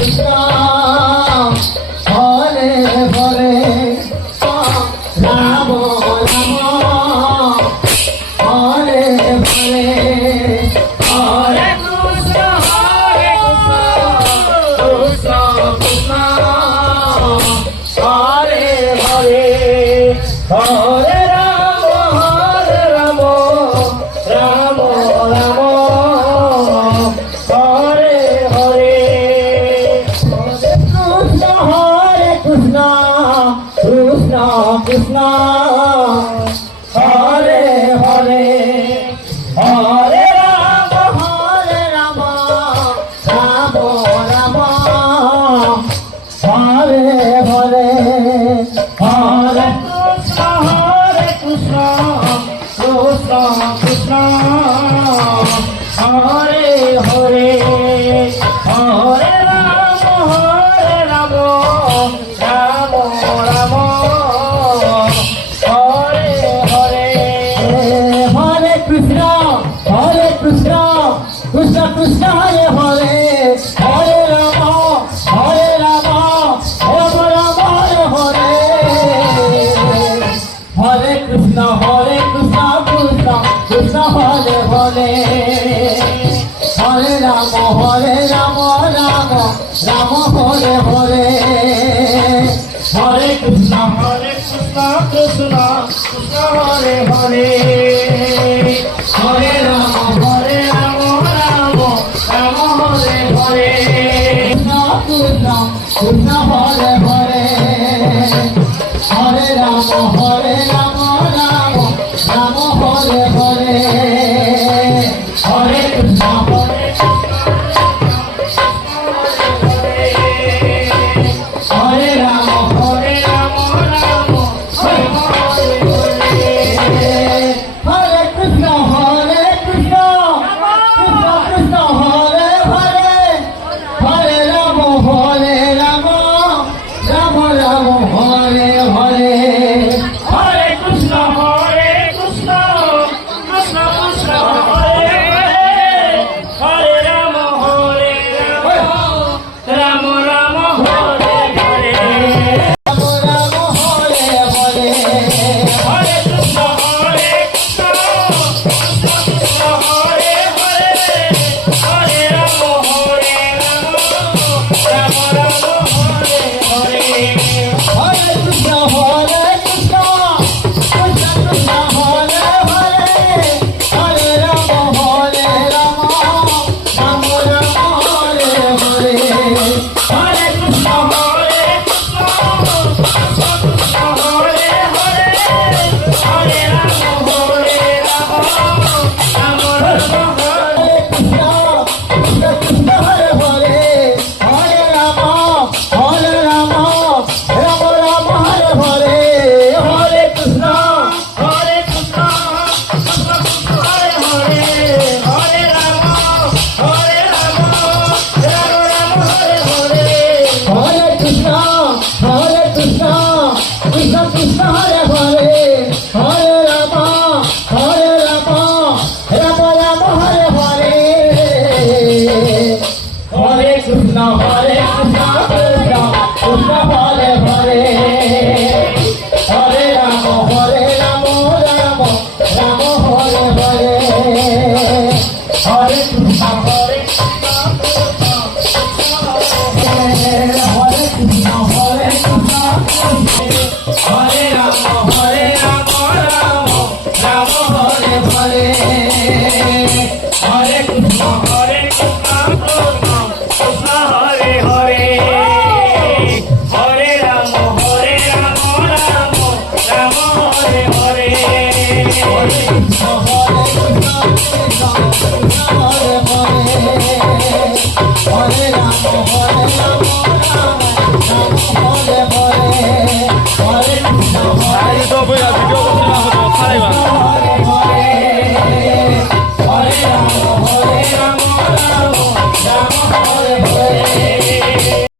Krishna Hare Hare Ram Ram Hare Hare Hare Krishna Krishna Krishna Hare Hare Hare Ram Ram Ram Hare Hare Hare Krishna Krishna Krishna Hare Hare Hare Ram Ram Ram Hare Hare Hare Krishna Krishna Krishna Hare Hare Hare Ram Ram Ram Hare Hare Hare Krishna Krishna Krishna Hare Hare Hare Ram Ram Ram Hare Hare Hare Krishna Krishna Krishna Hare Hare Hare Ram Ram Ram Hare Hare Hare Krishna Krishna Krishna Hare Hare Hare Ram Ram Ram Hare Hare Krishna Krishna Hare Hare Hare Ram Ram Ram Hare Hare Hare Krishna Hare Ram Ram Ram Hare Hare Hare Krishna Krishna Krishna Hare Hare Hare Ram Ram Ram Hare Hare Hare Krishna Krishna Krishna Krishna Hare Hare Ram Ram Ram Hare Hare Ram Ram Hare Hare Hare Krishna Krishna Krishna Hare Hare Hare Ram Ram Ram Hare Hare Hare Krishna Krishna Krishna Krishna Hare Hare Hare Ram Ram Ram Hare Hare Hare Krishna Krishna Krishna Krishna Hare Hare Hare Ram Ram Ram Hare Krishna Krishna Hare Hare Hare Ram Ram Ram Hare Hare Hare Krishna Krishna Krishna Hare Hare Hare Ram Ram Ram Hare Hare Hare Krishna Krishna Krishna Krishna Hare Hare Hare Ram Ram Ram Hare Hare Hare Krishna Krishna Krishna Krishna Hare Hare Hare Ram Ram Ram Hare Hare Hare Krishna Hare Krishna Hare Krishna Hare Ram Ram Ram Hare Hare Hare Krishna Krishna Krishna Hare Hare Hare Ram Ram Ram Hare Hare Hare